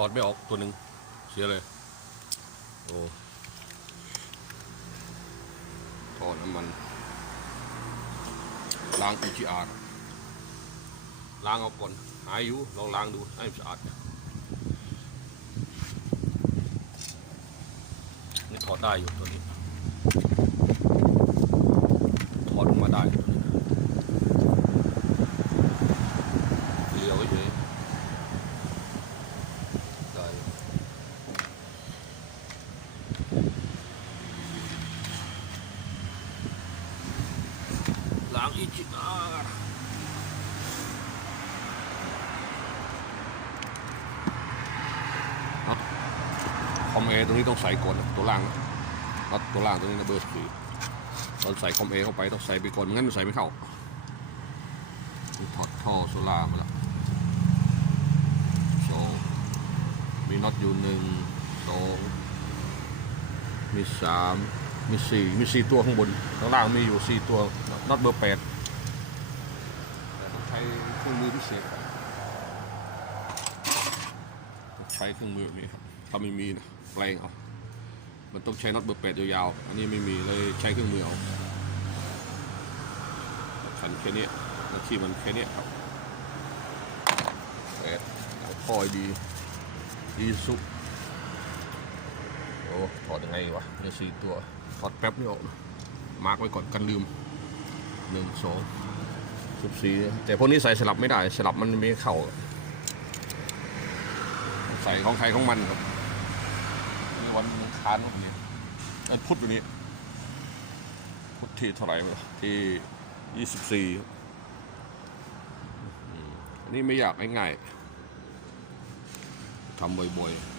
ถอดไม่ออกตัวหนึ่งเสียเลย โอ้ถอดน้ำมัน ล้าง EGR ล้างเอาก่อน หายอยู่ลองล้างดูให้สะอาดนี่ถอดได้อยู่ตัวนี้ ถอดออกมาได้ตัวนี้เดียวไว้เฉยได้างอีกอ่าน็อตคอมเอตรงนี้ต้องใส่ก่อนตัวล่างนะน็อตตัวล่างตรงนี้นะเบอร์สี่ตอนใส่คอมเอเข้าไปต้องใส่ไปก่อนไม่งั้นมันใส่ไม่เข้าถอดท่อโซล่ามาแล้วโซมีน็อตอยู่หนึ่งสองมีสาม มีสี่มีสี่ตัวข้างบน ข้างล่างมีอยู่สี่ตัวน็อตเบอร์แปดแต่ต้องใช้เครื่องมือพิเศษครับใช้เครื่องมือแบบนี้ครับถ้าไม่มีนะแปลงเอามันต้องใช้น็อตเบอร์แปดยาวๆอันนี้ไม่มีเลยใช้เครื่องมือเอาขันแค่นี้หน้าที่มันแค่นี้ครับแปดเอาคอยดีดีสุ ถอดยังไงวะเนี่ยสี่ตัวถอดแป๊บนี่ออกมาร์กไว้ก่อนกันลืมหนึ่งสองสิบสี่แต่พวกนี้ใส่สลับไม่ได้สลับมันไม่เข้า ใส่ของใครของมันครับนี่วันอังคารวันนี้เอ้ยพุธวันนี้พุธที่เท่าไหร่ไม่รู้ที่ยี่สิบสี่อันนี้ไม่อยากง่ายๆทำบ่อยๆ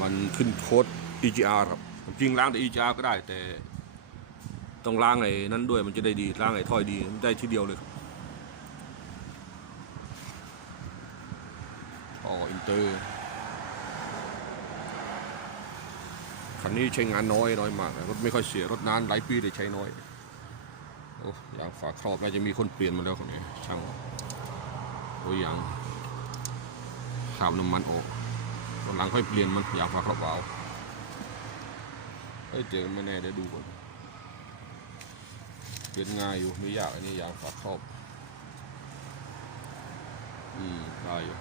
มันขึ้นโค้ด EGR ครับจริงล้างแต่ EGR ก็ได้แต่ต้องล้างไอ้นั้นด้วยมันจะได้ดีล้างไอ้ถ้อยดีได้ทีเดียวเลยครับอ๋ออินเตอร์คันนี้ใช้งานน้อยน้อยมากรถไม่ค่อยเสียรถนานหลายปีเลยใช้น้อยโอ้ยางฝาครอบน่าจะมีคนเปลี่ยนมาแล้วคนนี้ช่างโอ้ยยางขาบน้ำมันออก ตอนหลังค่อยเปลี่ยนมันยางฝาครอบเบาเฮ้ยเจ๋งไม่แน่เดี๋ยวดูก่อนเปลี่ยนง่ายอยู่ไม่ยากอันนี้ยางฝาครอบอืมได้อยู่